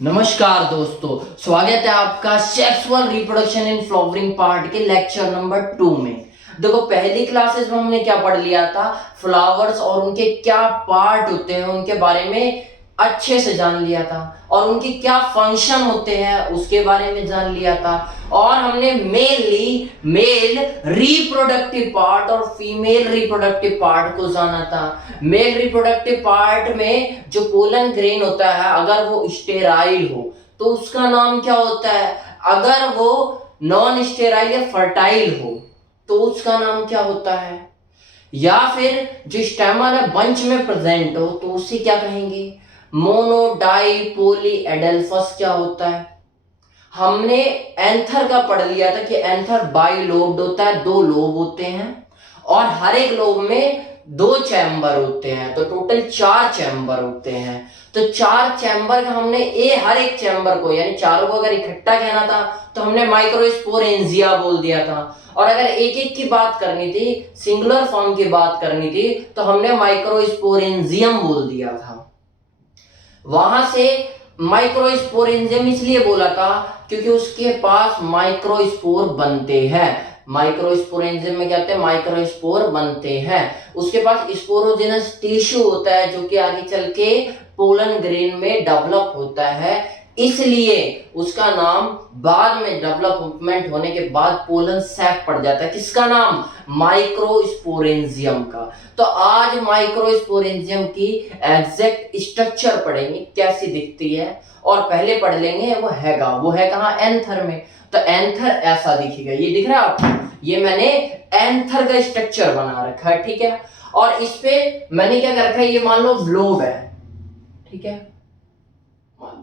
नमस्कार दोस्तों, स्वागत है आपका sexual reproduction in flowering part के लेक्चर नंबर 2 में। देखो, पहली क्लासेस में हमने क्या पढ़ लिया था, फ्लावर्स और उनके क्या पार्ट होते हैं उनके बारे में अच्छे से जान लिया था, और उनके क्या फंक्शन होते हैं उसके बारे में जान लिया था। और हमने मेनली मेल रिप्रोडक्टिव पार्ट और फीमेल रिप्रोडक्टिव पार्ट को जाना था। मेल रिप्रोडक्टिव पार्ट में जो पोलन ग्रेन होता है, अगर वो स्टेराइल हो तो उसका नाम क्या होता है, अगर वो नॉन स्टेराइल या फर्टाइल हो तो उसका नाम क्या होता है, या फिर जो स्टेमन है बंच में प्रेजेंट हो तो उसे क्या कहेंगे, मोनो डाई पोली एडेल्फस क्या होता है। हमने एंथर का पढ़ लिया था कि एंथर बाई लोब्ड होता है, 2 लोब होते हैं और हर एक लोब में 2 चैम्बर होते हैं, तो टोटल 4 चैम्बर होते हैं। तो 4 चैम्बर का हमने हर एक चैम्बर को यानी चारों को अगर इकट्ठा कहना था तो हमने माइक्रोस्पोरेंजिया बोल दिया था, और अगर एक एक की बात करनी थी, सिंगुलर फॉर्म की बात करनी थी, तो हमने माइक्रोस्पोरेंजियम बोल दिया था। वहां से माइक्रोस्पोरेंजियम इसलिए बोला था क्योंकि उसके पास माइक्रोस्पोर बनते हैं। माइक्रोस्पोरेंजियम में क्या होते हैं, माइक्रोस्पोर बनते हैं। उसके पास स्पोरोजेनस टिश्यू होता है जो कि आगे चल के पोलन ग्रेन में डेवलप होता है, इसलिए उसका नाम बाद में डेवलपमेंट होने के बाद पोलन सैक पड़ जाता है। किसका नाम, माइक्रोस्पोरेंजियम का। तो आज माइक्रोस्पोरेंजियम की एग्जैक्ट स्ट्रक्चर पढ़ेंगे, कैसी दिखती है, और पहले पढ़ लेंगे वो है कहाँ, एंथर में। तो एंथर ऐसा दिखेगा, ये दिख रहा है आपको, ये मैंने एंथर का स्ट्रक्चर बना रखा है, ठीक है। और इस पे मैंने क्या कर रखा है, ये मान लो लोब है, ठीक है, मान लो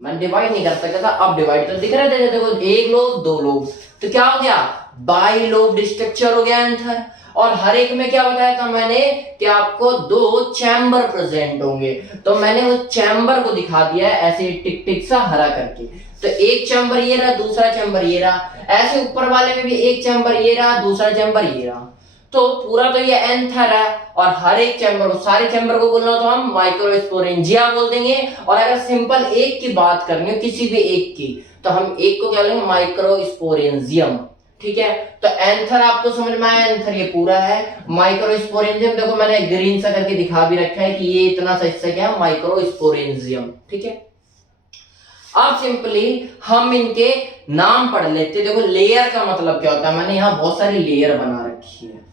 मैं डिवाइड नहीं कर सकता था, अब डिवाइड तो दिख रहा है, देखो 1 लोब 2 लोब, तो क्या हो गया, बाई लोब स्ट्रक्चर हो गया एंथर। और हर एक में क्या बताया था मैंने कि आपको 2 चैम्बर प्रेजेंट होंगे, तो मैंने वो चैम्बर को दिखा दिया है ऐसे टिक टिक सा हरा करके। तो एक चैम्बर ये रहा, दूसरा चैम्बर ये रहा, ऐसे ऊपर वाले में भी एक चैम्बर ये रहा, दूसरा चैम्बर ये रहा। तो पूरा तो ये एंथर है, और हर एक चैम्बर को, सारे चैम्बर को बोलना तो हम माइक्रोस्पोरेंजिया बोल देंगे। और अगर सिंपल एक की बात करनी हो, किसी भी एक की, तो हम एक को क्या बोलेंगे, माइक्रोस्पोरेंजियम, ठीक है। तो एंथर आपको समझ में आया, एंथर ये पूरा है। माइक्रोस्पोरेंजियम देखो मैंने ग्रीन सा करके दिखा भी रखा है कि ये इतना सा हिस्सा क्या है, माइक्रोस्पोरेंजियम, ठीक है। अब सिंपली हम इनके नाम पढ़ लेते। देखो लेयर का मतलब क्या होता है, मैंने यहाँ बहुत सारी लेयर बना रखी है।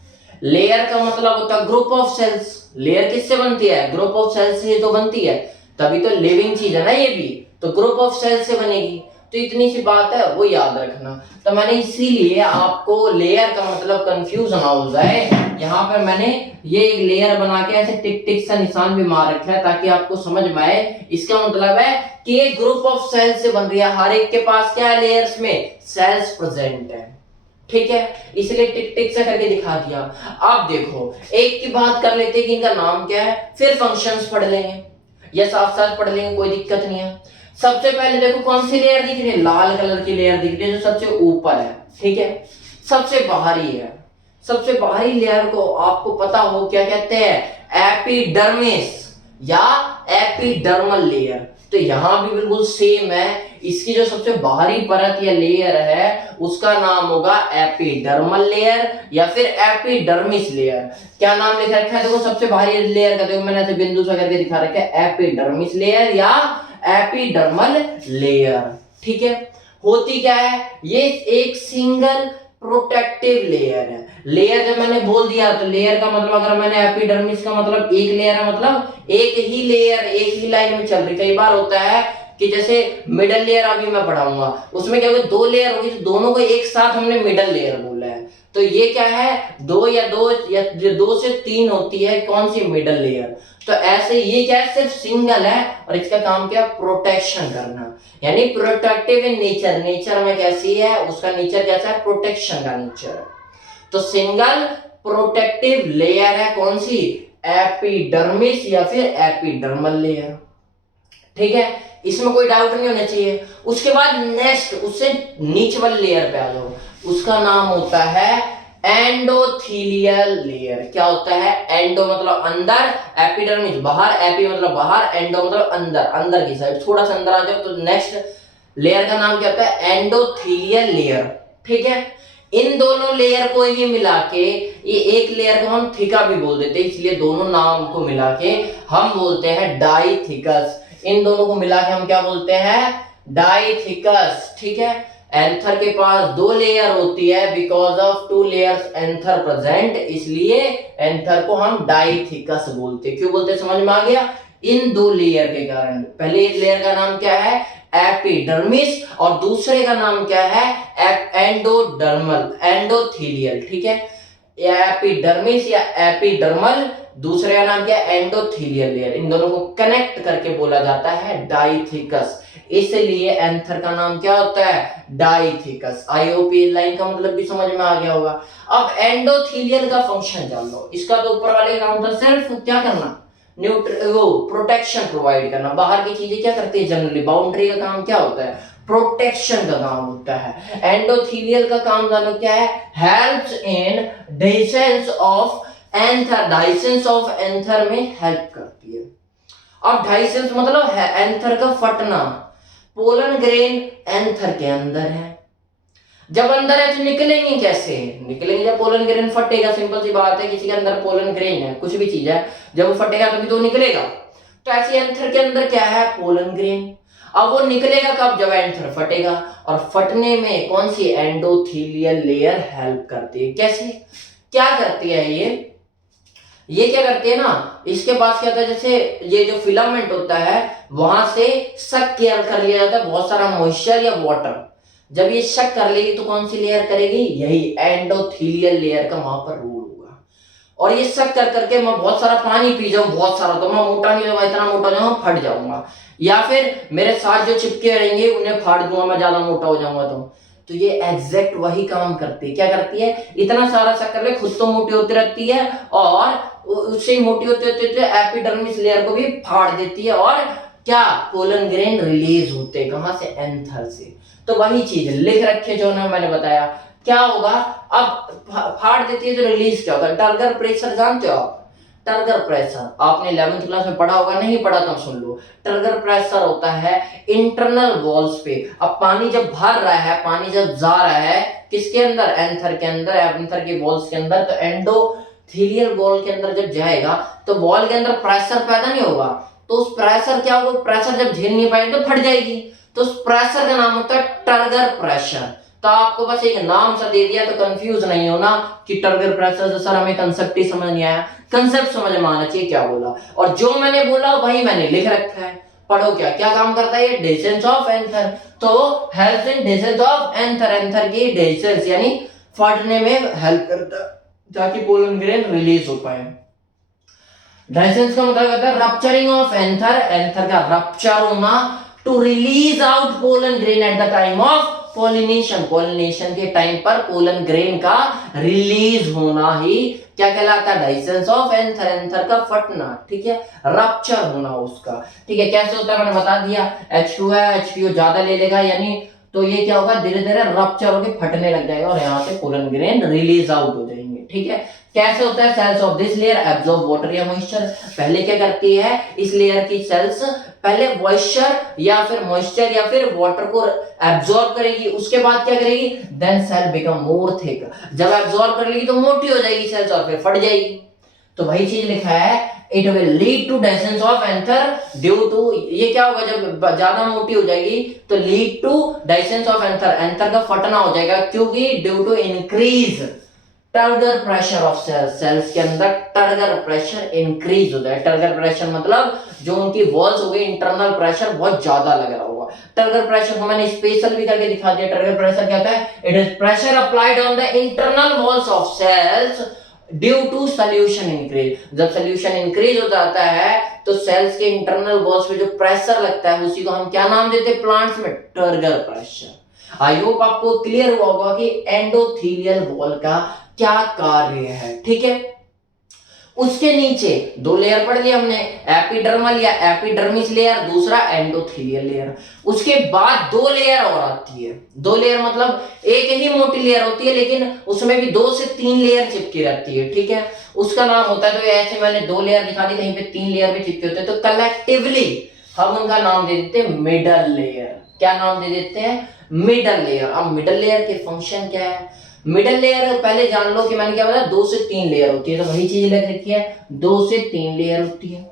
लेयर का मतलब होता है ग्रुप ऑफ सेल्स। लेयर किससे बनती है, ग्रुप ऑफ सेल्स से तो बनती है, तभी तो लिविंग चीज है ना ये भी, तो ग्रुप ऑफ सेल्स से बनेगी। तो इतनी सी बात है, वो याद रखना। तो मैंने इसीलिए आपको लेयर का मतलब कंफ्यूज ना हो जाए, यहाँ पर मैंने ये एक लेयर बना के ऐसे टिक टिक सा निशान भी मार रखा है ताकि आपको समझ में आए। इसका मतलब है कि एक ग्रुप ऑफ सेल्स से बन रही है, हर एक के पास क्या है, लेयर्स में सेल्स प्रेजेंट है, ठीक है, इसलिए टिक टिक से करके दिखा दिया। अब देखो एक की बात कर लेते हैं कि इनका नाम क्या है, फिर फंक्शंस पढ़ लेंगे या साथ साथ पढ़ लेंगे, कोई दिक्कत नहीं है। सबसे पहले देखो कौन सी लेयर दिख रही है, लाल कलर की लेयर दिख रही है जो सबसे ऊपर है, ठीक है, सबसे बाहरी है। सबसे बाहरी लेयर को आपको पता हो क्या कहते हैं, एपिडर्मिस या एपिडर्मल लेयर। तो यहां भी बिल्कुल सेम है, इसकी जो सबसे बाहरी परत या लेयर है उसका नाम होगा एपिडर्मल लेयर या फिर एपिडर्मिस लेयर। क्या नाम लिखा रखा है, देखो सबसे बाहरी लेयर का, देखो मैंने ऐसे बिंदु सा करके दिखा रखा है, एपिडर्मिस लेयर या एपिडर्मल लेयर, ठीक है। होती क्या है, ये एक सिंगल प्रोटेक्टिव लेयर है। लेयर जब मैंने बोल दिया तो लेयर का मतलब, अगर मैंने एपिडर्मिस का मतलब एक लेयर है, मतलब एक ही लेयर एक ही लाइन में चल रही। कई बार होता है कि जैसे मिडल लेयर अभी मैं पढ़ाऊंगा, उसमें क्या होगा, 2 लेयर होगी, तो दोनों को एक साथ हमने मिडल लेयर बोला है। तो ये क्या है, 2 से 3 होती है कौन सी, मिडल लेयर। तो ऐसे ये क्या है, सिर्फ सिंगल है, और इसका काम क्या, प्रोटेक्शन करना, यानी प्रोटेक्टिव इन नेचर। नेचर में कैसी है, उसका नेचर कैसा है, प्रोटेक्शन का नेचर। तो सिंगल प्रोटेक्टिव लेयर है कौन सी, एपिडर्मिस या फिर एपिडर्मल लेयर, ठीक है, इसमें कोई डाउट नहीं होना चाहिए। उसके बाद नेक्स्ट उससे नीचे वाली लेयर पे आ जाओ, उसका नाम होता है एंडोथीलियल लेयर क्या होता है? एंडो मतलब अंदर, एपिडर्मिस बाहर, एपी मतलब बाहर, एंडो मतलब अंदर, अंदर की साइड। थोड़ा सा अंदर आ जाओ तो नेक्स्ट लेयर का नाम क्या होता है? Endothelial layer. ठीक है, इन दोनों लेयर को ही मिला के, ये एक लेयर को हम थिका भी बोल देते हैं, इसलिए दोनों नाम को मिला के हम बोलते हैं डाइथिकस। इन दोनों को मिला के हम क्या बोलते हैं? डाइथिकस। ठीक है, एंथर के पास दो लेयर होती है, because of two layers anther present, इसलिए एंथर को हम डाइथिकस बोलते हैं। क्यों बोलते? समझ में आ गया? इन दो लेयर के कारण। पहले एक लेयर का नाम क्या है? एपिडर्मिस, और दूसरे का नाम क्या है? Endodermal, endothelial. ठीक है, एपिडर्मिस या एपिडर्मल, दूसरे का नाम क्या है? Endothelial layer. इन दोनों को कनेक्ट करके बोला जाता है डाइथिकस, इसलिए एंथर का नाम क्या होता है? डाइथिकस। आई होप ये लाइन का मतलब भी समझ में आ गया होगा। अब एंडोथीलियल का फंक्शन जान लो। इसका तो ऊपर वाले का काम था सिर्फ क्या करना? वो प्रोटेक्शन प्रोवाइड करना। बाहर की चीजें क्या करती है जनरली? बाउंड्री का काम क्या होता है? प्रोटेक्शन का काम होता है। एंडोथीलियल का काम जानो क्या है? Helps in dehiscence of anther, dehiscence of anther में हेल्प करती है। अब डाइसेंस मतलब है एंथर का फटना। पोलन ग्रेन एंथर के अंदर है, जब अंदर है तो निकलेंगे कैसे? निकलेंगे जब पोलन ग्रेन फटेगा। सिंपल सी बात है, किसी के अंदर पोलन ग्रेन है, कुछ भी चीज है, जब वो फटेगा तभी तो निकलेगा। तो ऐसे एंथर के अंदर क्या है? Pollen grain. अब वो निकलेगा कब? जब एंथर फटेगा, और फटने में कौन सी? एंडोथीलियल लेयर हेल्प करती है। कैसे? क्या करती है ये क्या करती है ना, इसके पास क्या होता है, जैसे ये जो फिलामेंट होता है वहां से सक केयर कर लिया जाता है बहुत सारा मॉइस्चर या वाटर। जब ये शक कर लेगी तो कौन सी लेयर करेगी? यही एंडोथीलियल लेयर का वहां पर रोल होगा। और ये शक कर करके मैं बहुत सारा पानी पी जाऊं, बहुत सारा, तो मैं मोटा नहीं होगा, इतना मोटा जाऊंगा फट जाऊंगा, या फिर मेरे साथ जो चिपके रहेंगे उन्हें फाड़ दूंगा, मैं ज्यादा मोटा हो जाऊंगा। तो ये एग्जैक्ट वही काम करती है। क्या करती है? इतना सारा शक कर ले, खुद तो मोटी होती रहती है, और उससे मोटी होते होते एपिडर्मिस लेयर को भी फाड़ देती है, और क्या? पोलन ग्रेन रिलीज होते हैं। कहां से? एंथर से। तो वही चीज लिख रखी जो ना मैंने बताया। क्या होगा? अब फाड़ देती है तो रिलीज क्या होगा? टर्गर प्रेशर जानते हो आप? टर्गर प्रेशर आपने 11th क्लास में पढ़ा होगा, नहीं पढ़ा तो सुन लो। टर्गर प्रेशर होता है इंटरनल वॉल्स पे। अब पानी जब भर रहा है, पानी जब जा रहा है किसके अंदर? एंथर के अंदर, एंथर के वॉल्स के अंदर। तो एंडोथीलियल वॉल के अंदर जब जाएगा तो वॉल के अंदर प्रेशर पैदा नहीं होगा, तो उस प्रेशर क्या होगा? प्रेशर जब झेल नहीं पाएगी तो फट जाएगी। तो उस प्रेशर का नाम होता है टर्गर प्रेशर। तो आपको बस एक नाम सा दे दिया तो कंफ्यूज नहीं होना कि टर्गर प्रेशर से सर हमें कंसेप्ट ही समझ नहीं आया। कंसेप्ट समझ में आना चाहिए क्या बोला, और जो मैंने बोला वही मैंने लिख रखा है। पढ़ो क्या क्या काम करता है ये? Dehiscence of anther. तो help in dehiscence of anther, anther की डिसेंस यानी फटने में हेल्प करता है ताकि पोलन ग्रेन रिलीज हो पाए। डाइसेंस का मतलब होता है रप्चरिंग ऑफ एंथर, एंथर का रप्चर होना, to release out pollen grain at the time of pollination. Pollination के टाइम पर पोलन ग्रेन का रिलीज होना ही क्या कहलाता है? डाइसेंस ऑफ एंथर, एंथर का फटना। ठीक है, रप्चर होना उसका। ठीक है, कैसे होता है मैंने बता दिया। H2 है, H2O ज्यादा ले लेगा, यानी तो ये क्या होगा? धीरे धीरे रप्चर होकर फटने लग जाएगा और यहाँ से पोलन ग्रेन रिलीज आउट हो जाएंगे। ठीक है, कैसे होता है? Cells of this layer absorb water या मॉइस्चर। पहले क्या करती है इस लेयर की सेल्स? पहले मॉइस्चर या फिर वाटर को एब्जॉर्ब करेगी, उसके बाद क्या करेगी? Then cell become more thick. जब एब्जॉर्ब कर लेगी तो मोटी हो जाएगी सेल्स और फिर फट जाएगी। तो वही चीज लिखा है, it will lead to dehiscence of anther due to, ये क्या होगा? जब ज्यादा मोटी हो जाएगी तो lead to dehiscence of anther, anther का फटना हो जाएगा, क्योंकि due to increase turgor pressure of cells. Cells के अंदर टर्गर प्रेशर इंक्रीज होता है। टर्गर प्रेशर मतलब जो उनकी वॉल्स हो गई, इंटरनल प्रेशर बहुत ज्यादा लग रहा होगा। टर्गर प्रेशर को मैंने स्पेशल भी करके दिखा दिया। टर्गर प्रेशर क्या होता है? It is pressure applied on the internal walls of cells due to solution increase. जब सोल्यूशन इंक्रीज हो जाता है तो सेल्स के इंटरनल वॉल्स पे जो प्रेशर लगता है उसी को हम क्या नाम देते हैं प्लांट्स में? Turgor pressure. आई होप आपको क्लियर हुआ होगा कि एंडोथीलियल वॉल का क्या कार्य है। ठीक है, उसके नीचे दो लेयर पढ़ लिया हमने, एपिडर्मल या एपिडर्मिस लेयर, दूसरा एंडोथेलियल लेयर। उसके बाद दो लेयर और आती है, दो लेयर मतलब एक ही मोटी लेयर होती है लेकिन उसमें भी 2 से 3 लेयर चिपकी रहती है, ठीक है। उसका नाम होता है, तो ऐसे मैंने 2 लेयर दिखा दी, कहीं पे 3 लेयर भी चिपके होते हैं, तो कलेक्टिवली हम उनका नाम दे देते हैं मिडल लेयर। क्या नाम दे देते हैं? Middle layer. अब मिडल लेयर के फंक्शन क्या है? मिडल लेयर पहले जान लो कि मैंने क्या बताया, 2 से 3 लेयर होती है, तो वही चीज लिख रखी है, 2 से 3 लेयर होती है।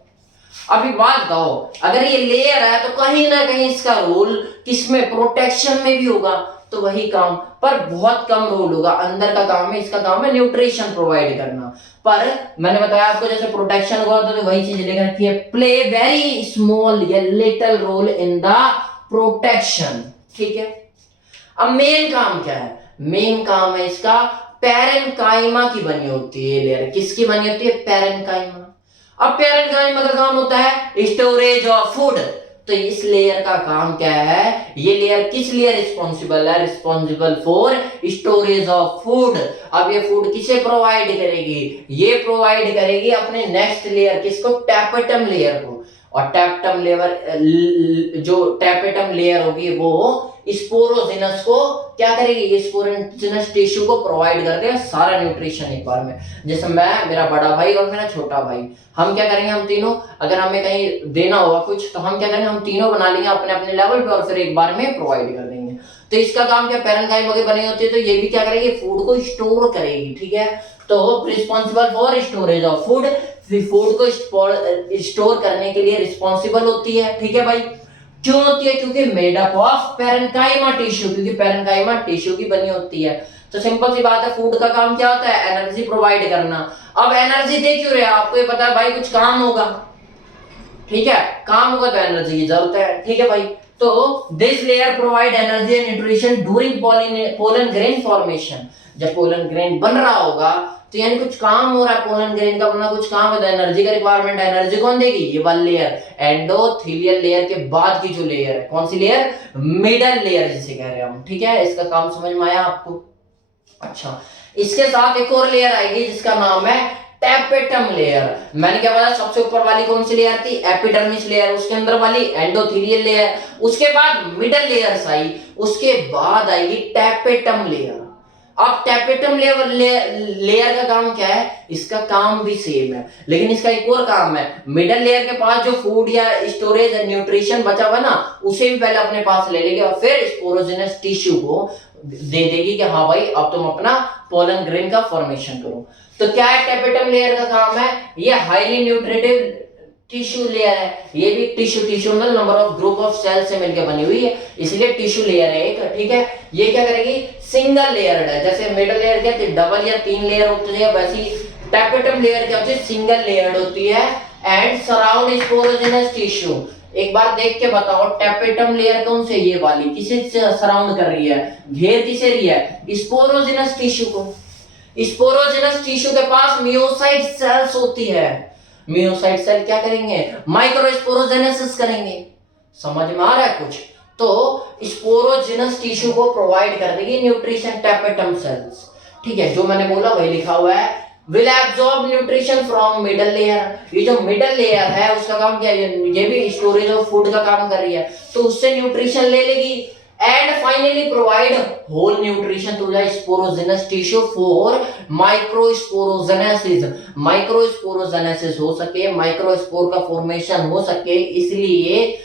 अभी बात कहो, अगर ये लेयर है तो कहीं ना कहीं इसका रोल किसमें, प्रोटेक्शन में भी होगा, तो वही काम, पर बहुत कम रोल होगा। अंदर का काम है, इसका काम है न्यूट्रिशन प्रोवाइड करना। पर मैंने बताया आपको जैसे प्रोटेक्शन होगा तो वही चीज लिख रखी है, प्ले वेरी स्मॉल या little role in the protection, ठीक है। अब मेन काम क्या है? मेन काम है इसका, पैरेन्काइमा की बनी होती है लेयर। किसकी बनी होती है? पैरेन्काइमा। अब पैरेन्काइमा का काम होता है स्टोरेज ऑफ फूड। तो इस लेयर का काम क्या है? ये लेयर किस लिए रिस्पॉन्सिबल है? Responsible for storage of food. अब ये फूड किसे प्रोवाइड करेगी? ये प्रोवाइड करेगी अपने नेक्स्ट लेयर, किसको? टैपेटम लेयर को। और टैपेटम लेयर, जो टैपेटम लेयर होगी वो स्पोरोजिनस को क्या करेगी? ये स्पोरोजिनस टिश्यू को प्रोवाइड करते हैं सारा न्यूट्रिशन एक बार में। जैसे मैं, मेरा बड़ा भाई और मेरा छोटा भाई, हम क्या करेंगे? हम तीनों, अगर हमें कहीं देना होगा कुछ, तो हम क्या करेंगे? हम तीनों बना लेंगे अपने अपने लेवल पे और फिर एक बार में प्रोवाइड कर देंगे। तो इसका काम क्या? पैरेन्काइमा की बनी होती है, तो ये भी क्या करेगी? फूड को स्टोर करेगी, ठीक है। तो responsible for storage of food, food को स्टोर करने के लिए रिस्पॉन्सिबल होती है, ठीक है भाई। क्यों होती है? क्योंकि made up of parenchyma tissue, क्योंकि पैरेन्काइमा टिश्यू की बनी होती है। तो सिंपल सी बात है, फूड का काम क्या होता है? एनर्जी प्रोवाइड करना। अब एनर्जी दे क्यों रहे हैं? आपको ये पता है भाई, कुछ काम होगा, ठीक है, काम होगा तो एनर्जी की जरूरत है, ठीक है भाई। तो this layer provide energy and nutrition during pollen grain formation. जब पोलन ग्रेन बन रहा होगा तो यानी कुछ काम हो रहा है, पोलन ग्रेन का बनना कुछ काम है, तो एनर्जी का रिक्वायरमेंट है। एनर्जी कौन देगी? ये वाली लेयर, एंडोथेलियल लेयर के बाद की जो लेयर है, कौन सी लेयर? मिडल लेयर जिसे कह रहे हैं हम, ठीक है। इसका काम समझ में आया आपको? अच्छा, इसके साथ एक और लेयर आएगी जिसका नाम है टैपेटम लेयर। मैंने क्या बताया? सबसे ऊपर वाली कौन सी लेयर थी? Epidermis layer. उसके अंदर वाली एंडोथेलियल लेयर। उसके बाद मिडल लेयर्स आई, उसके बाद आएगी टैपेटम लेयर। अब टैपेटम लेयर का काम क्या है? इसका काम भी सेम है, लेकिन इसका एक और काम है। मिडल लेयर के पास जो फूड या स्टोरेज न्यूट्रिशन बचा हुआ ना, उसे भी पहले अपने पास ले लेगी और फिर स्पोरोजिनस टिश्यू को दे देगी कि हाँ भाई अब तुम अपना पोलन ग्रेन का फॉर्मेशन करो। तो क्या है टैपेटम लेयर का काम है? ये हाईली न्यूट्रिटिव टिश्यू लेयर है। ये भी टिश्यू मतलब number of group of cell से मिलकर बनी हुई है, इसलिए टिश्यू लेयर है एक, ठीक है। ये क्या करेगी? सिंगल लेयर्ड है। जैसे मिडल लेयर क्या थी? डबल या 3 लेयर होती है, वैसी टैपेटम लेयर क्या होती है? सिंगल लेयर्ड होती है एंड सराउंड स्पोरोजिनस टिश्यू। एक बार देख के बताओ, टैपेटम लेयर कौन से? ये वाली किसे सराउंड कर रही है? घेर किसे रही है? स्पोरोजिनस टिश्यू को। स्पोरोजिनस टिश्यू के पास मियोसाइट सेल्स होती है। मियोसाइट सेल क्या करेंगे? माइक्रोस्पोरोजेनेसिस करेंगे। समझ में आ रहा है कुछ? तो स्पोरोजिनस टिश्यू को प्रोवाइड कर देगी न्यूट्रिशन टैपेटम सेल्स, ठीक है। जो मैंने बोला वही लिखा हुआ है, will absorb nutrition from middle layer। ये जो मिडल लेयर है उसका काम क्या है? ये भी स्टोरेज ऑफ फूड का काम कर रही है, तो उससे न्यूट्रिशन ले लेगी and finally provide whole nutrition to the sporogenous tissue for microsporogenesis. Microsporogenesis हो सके, माइक्रोस्पोर का फॉर्मेशन हो सके, इसलिए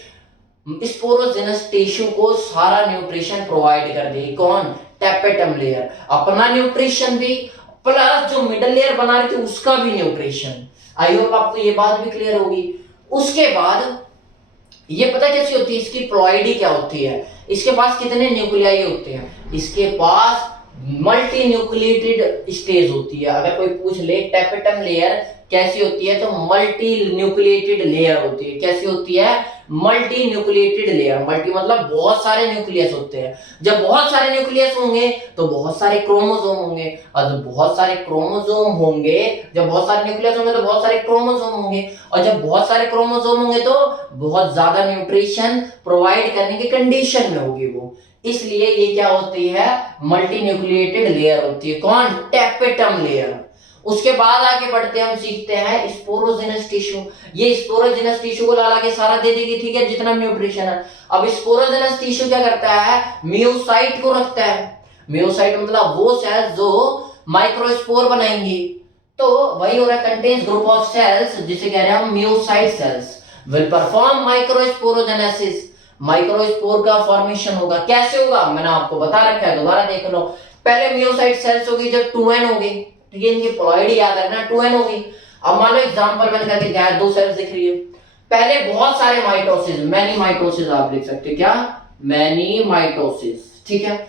स्पोरोजिनस टिश्यू को सारा न्यूट्रिशन प्रोवाइड कर देगी। कौन? Tapetum layer. अपना न्यूट्रिशन भी प्लस जो मिडल लेयर बना रही थी उसका भी न्यूट्रिशन। आई होप आपको ये बात भी क्लियर होगी। उसके बाद ये पता कैसी होती है? इसकी प्लॉइडी क्या होती है? इसके पास कितने न्यूक्लियाई होते हैं? इसके पास मल्टी न्यूक्लिएटेड स्टेज होती है। अगर कोई पूछ ले टैपेटम लेयर कैसी होती है, तो मल्टी न्यूक्लिएटेड लेयर होती है। कैसी होती है? Multi nucleated layer. मल्टी मतलब बहुत सारे न्यूक्लियस होते हैं। जब बहुत सारे न्यूक्लियस होंगे तो बहुत सारे क्रोमोसोम होंगे, और जब बहुत सारे क्रोमोसोम होंगे, जब बहुत सारे न्यूक्लियस होंगे तो बहुत सारे क्रोमोसोम होंगे, और जब बहुत सारे क्रोमोसोम होंगे तो बहुत ज्यादा न्यूट्रिशन प्रोवाइड करने की कंडीशन में होगी वो। इसलिए ये क्या होती है? मल्टी न्यूक्लिएटेड लेयर होती है। कौन? Tapetum layer. उसके बाद आगे बढ़ते हम सीखते हैं स्पोरोजेनस टिश्यू। ये स्पोरोजेनस टिश्यू को ला के सारा दे देगी, ठीक है, जितना न्यूट्रिशन है। अब स्पोरोजेनस टिश्यू क्या करता है, मियोसाइट को रखता है। मियोसाइट मतलब वो सेल्स जो माइक्रोस्पोर बनाएंगे, तो वही हो रहा है कंटेन्स ग्रुप ऑफ सेल्स जिसे कह रहे हैं हम meiocyte cells will perform microsporogenesis. Microspore का फॉर्मेशन होगा, कैसे होगा मैंने आपको बता रखा है, दोबारा देख लो। पहले मियोसाइट सेल्स होगी जब 2n होगी, ठीक है, इनकी प्लॉइड याद रखना 2n होगी। अब मान लो एग्जांपल मैंने करके क्या है, 2 सेल्स दिख रही है, पहले बहुत सारे माइटोसिस, मैनी माइटोसिस आप लिख सकते हो, क्या, मैनी माइटोसिस, ठीक है।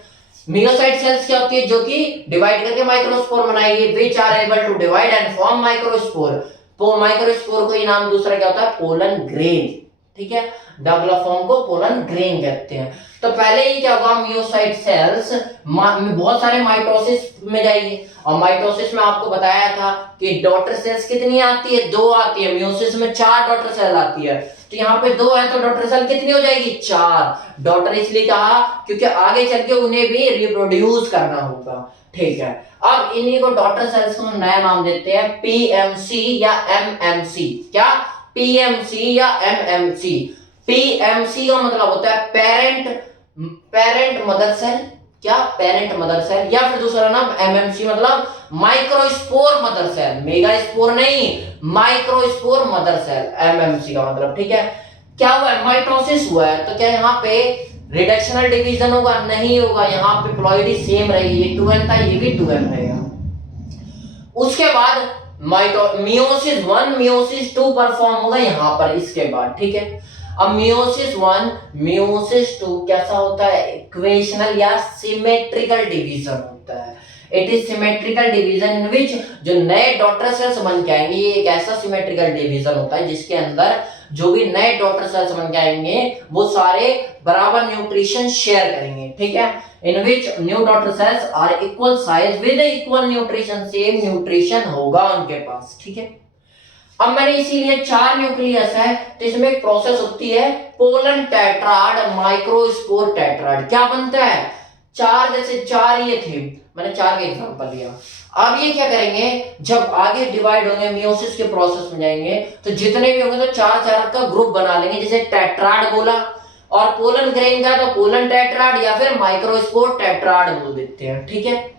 मियोसाइट सेल्स क्या होती है, जो कि डिवाइड करके माइक्रोस्पोर बनाएगी, which are able to divide and form microspore. तो माइक्रोस्पोर को नाम दूसरा क्या होता है, पोलन ग्रेन, ठीक है, डगला फॉर्म को पोलन ग्रेन कहते हैं। तो पहले ही क्या होगा, मियोसाइट सेल्स बहुत सारे माइटोसिस में जाएगी, और माइटोसिस में आपको बताया था कि डॉटर सेल्स कितनी आती है, 2 आती है, मियोसिस में 4 डॉटर सेल आती है। तो यहाँ पे 2 है तो डॉटर सेल कितनी हो जाएगी, 4। डॉटर इसलिए कहा क्योंकि आगे चल के उन्हें भी रिप्रोड्यूस करना होगा, ठीक है। अब इन्हीं को डॉटर सेल्स को नया नाम देते हैं पीएमसी या एमएमसी। क्या, पीएमसी या एमएमसी। पीएमसी का मतलब होता है पेरेंट मदर सेल, क्या, पेरेंट मदर सेल, या फिर दूसरा नाम एमएमसी मतलब माइक्रोस्पोर मदर सेल, मेगास्पोर नहीं, माइक्रोस्पोर मदर सेल, एमएमसी का मतलब, ठीक है। क्या हुआ है, माइटोसिस हुआ है, तो क्या यहाँ पे रिडक्शनल डिवीजन होगा, नहीं होगा, यहाँ पे प्लॉइडी सेम रहेगी, ये 2n था, ये भी 2n रहेगा। उसके बाद मियोसिस 1 मियोसिस 2 परफॉर्म होगा यहाँ पर, इसके बाद, ठीक है। अब मियोसिस 1 मियोसिस 2 कैसा होता है, इक्वेशनल या सिमेट्रिकल डिवीजन होता है। It is symmetrical division in which जो नए डॉटर सेल्स बन के आएंगे, ये एक ऐसा सिमेट्रिकल डिवीजन होता है जिसके अंदर जो भी नए डॉटर सेल्स बन के आएंगे वो सारे बराबर न्यूट्रिशन शेयर करेंगे, ठीक है। In which new daughter cells are equal size with equal nutrition, same nutrition होगा उनके पास, ठीक है। अब मैंने इसीलिए 4 न्यूक्लियस है, तो इसमें एक प्रोसेस होती है पोलन टेट्राड माइक्रोस्पोर टेट्राड। क्या बनता है, 4 जैसे 4 ये थे, मैंने 4 का एग्जांपल लिया। अब ये क्या करेंगे, जब आगे डिवाइड होंगे मियोसिस के प्रोसेस में जाएंगे, तो जितने भी होंगे तो 4 का ग्रुप बना लेंगे, जैसे टेट्राड बोला, और पोलन ग्रेन का तो पोलन टेट्राड या फिर माइक्रोस्पोर टेट्राड बोल देते हैं, ठीक है।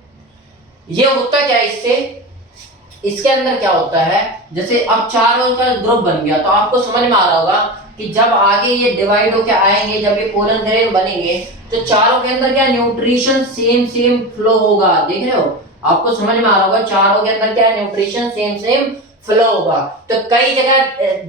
ये होता क्या इससे, इसके अंदर क्या होता है, जैसे अब 4 का ग्रुप बन गया, तो आपको समझ में आ रहा होगा कि जब आगे ये डिवाइड होके आएंगे, जब ये पोलन ग्रेन बनेंगे, तो 4 के अंदर क्या न्यूट्रिशन सेम फ्लो होगा, देख रहे हो, आपको समझ में आ रहा होगा 4 के अंदर क्या न्यूट्रिशन सेम फ्लो होगा। तो कई जगह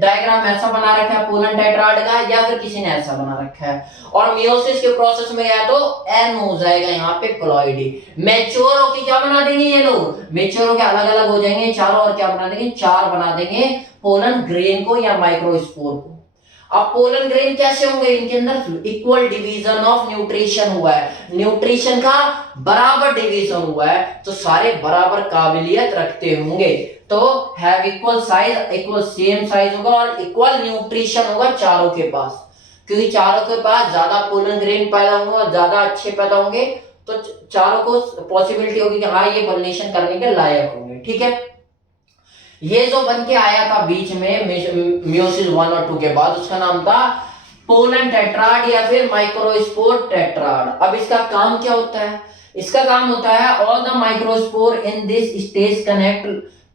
डायग्राम ऐसा बना रखा है पोलन टेट्राड का, या फिर किसी ने ऐसा बना रखा है, और मियोसिस के प्रोसेस में गया तो एन हो जाएगा यहाँ पे प्लॉइडी। मैच्योर होके क्या बना देंगे ये लोग, मैच्योर होके अलग अलग हो जाएंगे चारों, और क्या बना देंगे, 4 बना देंगे पोलन ग्रेन को या माइक्रोस्पोर को। अब पोलन ग्रेन कैसे होंगे, इनके अंदर इक्वल डिवीजन ऑफ न्यूट्रिशन हुआ है, न्यूट्रिशन का बराबर डिवीजन हुआ है, तो सारे बराबर काबिलियत रखते होंगे, तो have equal size, equal same size होगा, और इक्वल न्यूट्रिशन होगा चारों के पास, क्योंकि चारों के पास ज्यादा पोलन ग्रेन पैदा होंगे और ज्यादा अच्छे पैदा होंगे, तो चारों को पॉसिबिलिटी होगी कि हाँ ये पॉलिनेशन करने के लायक होंगे, ठीक है। ये जो बन के आया था बीच में मियोसिस 1 और 2 के बाद, उसका नाम था पोलन टेट्राड या फिर माइक्रोस्पोर टेट्राड। अब इसका काम क्या होता है, इसका काम होता है all the microspore in this stage connect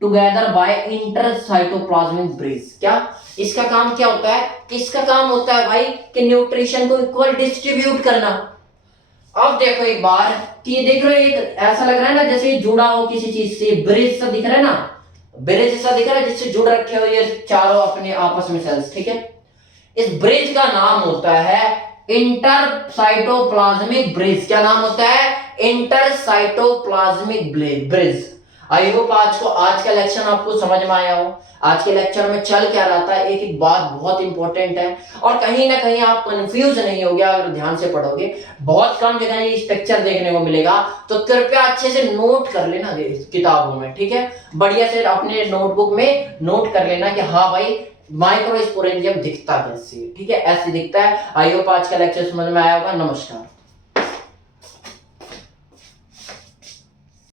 together by intercytoplasmic bridge. क्या इसका काम क्या होता है, किसका काम होता है भाई, कि न्यूट्रिशन को इक्वल डिस्ट्रीब्यूट करना। अब देखो एक बार कि देख रहे हो, एक ऐसा लग रहा है ना जैसे जुड़ा हो किसी चीज से, ब्रिज सा दिख रहा है ना, ब्रिज जैसा दिख रहा है जिससे जुड़ रखे हो ये चारों अपने आपस में सेल्स, ठीक है। इस ब्रिज का नाम होता है इंटरसाइटोप्लाज्मिक ब्रिज। क्या नाम होता है, इंटरसाइटोप्लाज्मिक ब्रिज। आई होप आज का लेक्चर आपको समझ में आया हो। आज के लेक्चर में चल क्या रहा था, एक एक बात बहुत इंपॉर्टेंट है, और कहीं ना कहीं आप कंफ्यूज नहीं होगे अगर ध्यान से पढ़ोगे। बहुत कम जगह ये स्ट्रक्चर देखने को मिलेगा, तो कृपया अच्छे से नोट कर लेना किताबों में, ठीक है। बढ़िया से अपने नोटबुक में नोट कर लेना कि हाँ भाई माइक्रोस्पोरेंजियम दिखता कैसे, ठीक है, ऐसे दिखता है। आई होप आज का लेक्चर समझ में आया होगा। नमस्कार।